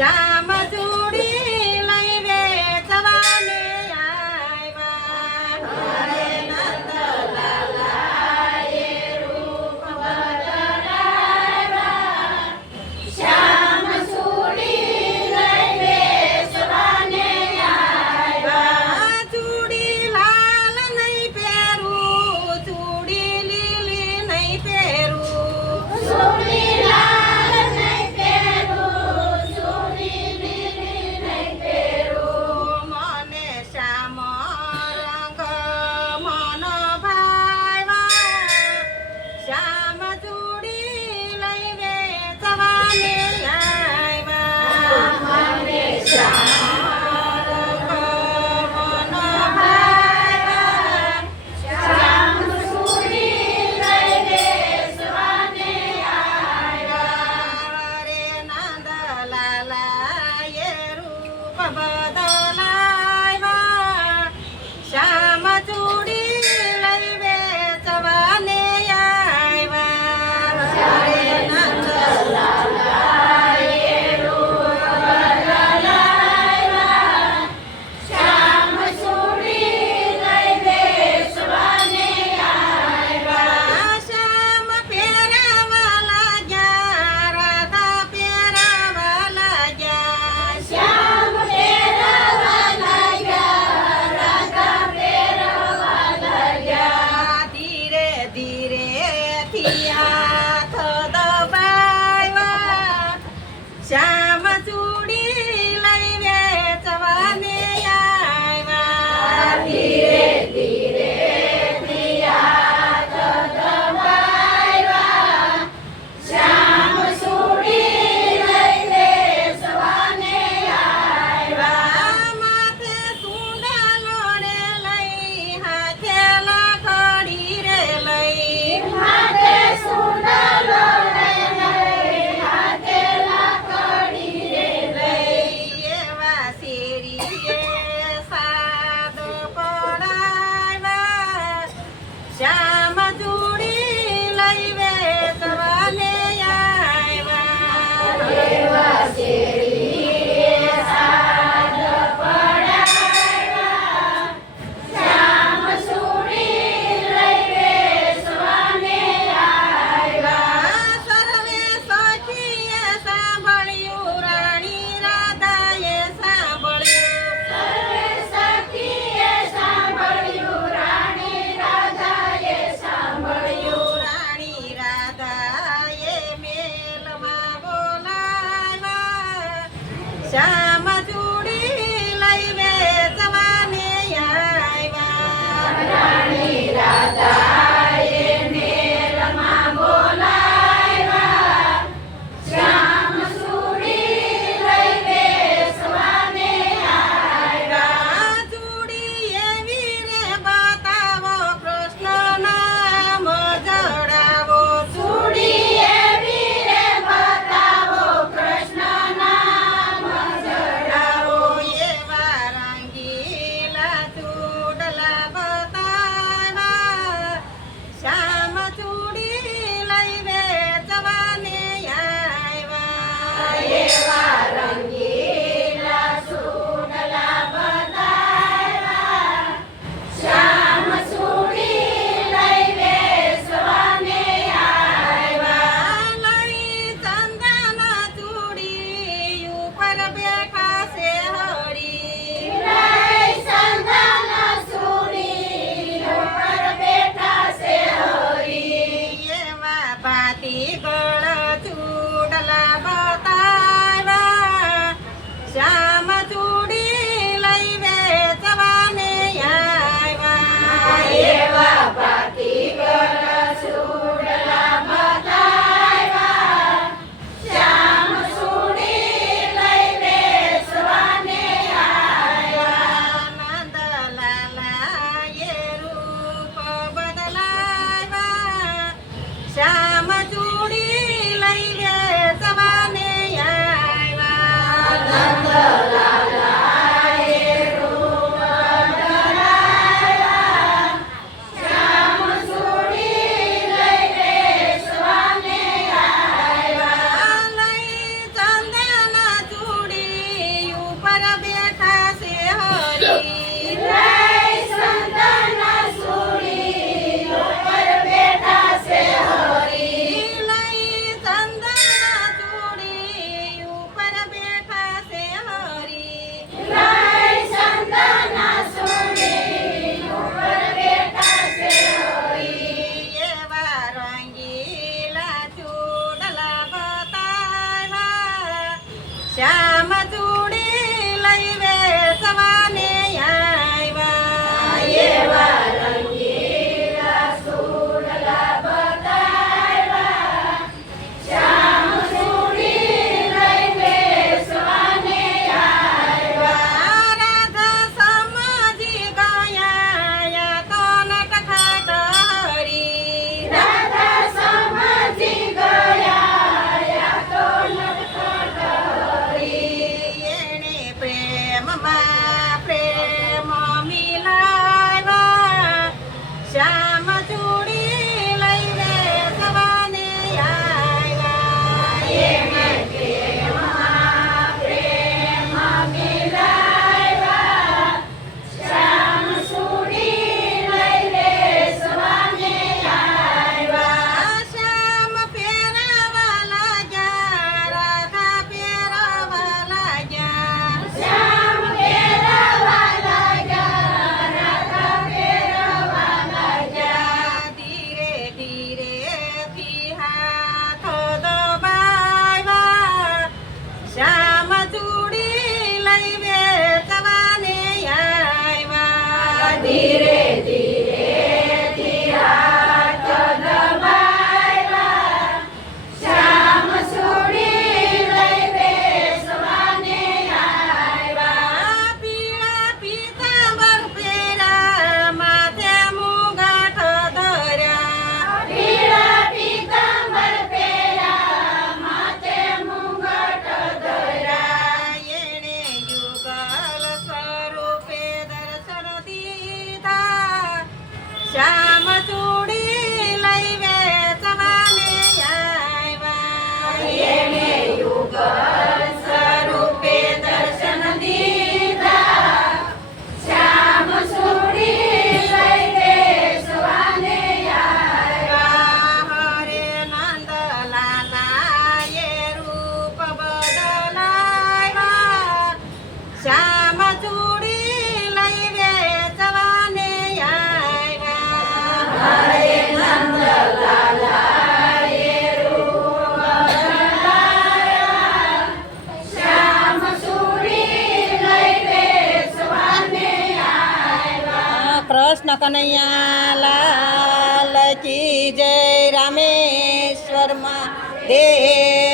શ્યામ ચૂડી લઈ વેચવાને આવ્યા. હરે નંદલાલાએ રૂપ બદલાવ્યા. શ્યામ ચૂડી લઈ વેચવાને આવ્યા. ચૂડી લાલ નહીં પહેરું, ચૂડી લીલી નહીં પહેરું. ચૂડી લાલ નહીં પહેરું, ચૂડી લીલી નહીં પહેરું. મને શ્યામ રંગ મન ભાવ્યા. શ્યામ ચૂડી લઈ વેચવાને આવ્યા. મને શ્યામ રંગ મન ભાવ્યા. શ્યામ ચૂડી લઈ વેચવાને આવ્યા. હરે નંદલાલાએ રૂપ બદલાવ્યા. શ્યામ ચૂડી લઈ વેચવાને આવ્યા. હરે નંદલાલાએ રૂપ બદલાવ્યા. શ્યામ ચૂડી લઈ વેચવાને આવ્યા. શ્યામ પહેરાવા લાગ્યા, રાધા પહેરાવા લાગ્યા. શ્યામ પહેરાવા લાગ્યા, રાધા પહેરાવા લાગ્યા. ધીરે ધીરેથી હાથ દબાવ્યા. શ્યામ ચૂડી લઈ વેચવાને આવ્યા. ધીરે ધીરેથી હાથ દબાવ્યા. શ્યામ ચૂડી લઈ વેચવાને આવ્યા. માથે કુંડલો રે લઈ, હાથે લાકડી રે લઈ. માથે કુંડલો રે લઈ, હાથે લાકડી રે લઈ. એવા શેરીએ સાદ પડાવ્યા. શ્યામ ચૂડી લઈ વેચવાને આવ્યા. એવા શેરીએ સાદ પડાવ્યા. શ્યામ ચૂડી લઈ વેચવાને આવ્યા. સર્વે સખીએ સાંભળ્યું, રાણી રાધાએ સાંભળ્યું. સર્વે સખીએ સાંભળ્યું, રાણી રાધાએ સાંભળ્યું. રાણી રાધાએ મેલમાં બોલાવ્યા. શ્યામ ચૂડી લઈ વેચવાને આવ્યા. રાણી રાધાએ મેલમાં બોલાવ્યા. શ્યામ ચૂડી લઈ વેચવાને આવ્યા. ચૂડી એવી રે બતાવો, કૃષ્ણ નામ જડાવો. ચૂડી એવી રે બતાવો, કૃષ્ણ નામ જડાવો. શ્યામ ચૂડી લઈ વેચવાને આવ્યા એવા રંગીલા સુરલા બતાવ્યા શ્યામ ચૂડી લઈ વેચવાને આવ્યા રાધા સમજી ગયા તો નટખટ હરી રાધા સમજી ગયા તો નટખટ હરી એણે પ્રેમમાં પ્રેમ મિલાવ્યા શ્યામ ચૂડી લઈ વેચવાને આવ્યા એણે પ્રેમમાં પ્રેમ મિલાવ્યા શ્યામ ચૂડી લઈ વેચવાને આવ્યા શ્યામ પહેરાવા લાગ્યા રાધા પહેરાવા લાગ્યા શ્યામ પહેરાવા લાગ્યા રાધા પહેરાવા લાગ્યા ધીરે ધીરેથી હાથ દબાવ્યા શ્યામ ચૂડી લઈ વેચવાને આવ્યા ધીરે ધીરેથી હાથ દબાવ્યા શ્યામ ચૂડી લઈ વેચવાને આવ્યા પીળા પીતાંબર પહેર્યા માથે મુગટ ધર્યા પીળા પીતાંબર પહેર્યા માથે મુગટ ધર્યા એણે યુગલ સ્વરૂપે દર્શન દીધા શ્યામ ચૂડી લઈ વેચવાને આવ્યા એણે યુગલ સ્વરૂપે દર્શન દીધા શ્યામ ચૂડી લઈ વેચવાને આવ્યા હરે નંદ લાલાએ રૂપ બદલાવ્યા શ્યામ ચૂડી લઈ વેચવાને આવ્યા હરે નંદ લાલાએ રૂપ બદલાવ્યા શ્યામ ચૂડી લઈ વેચવાને આવ્યા કૃષ્ણ કનૈયા લાલ કી જય રામેશ્વરમાં દેવ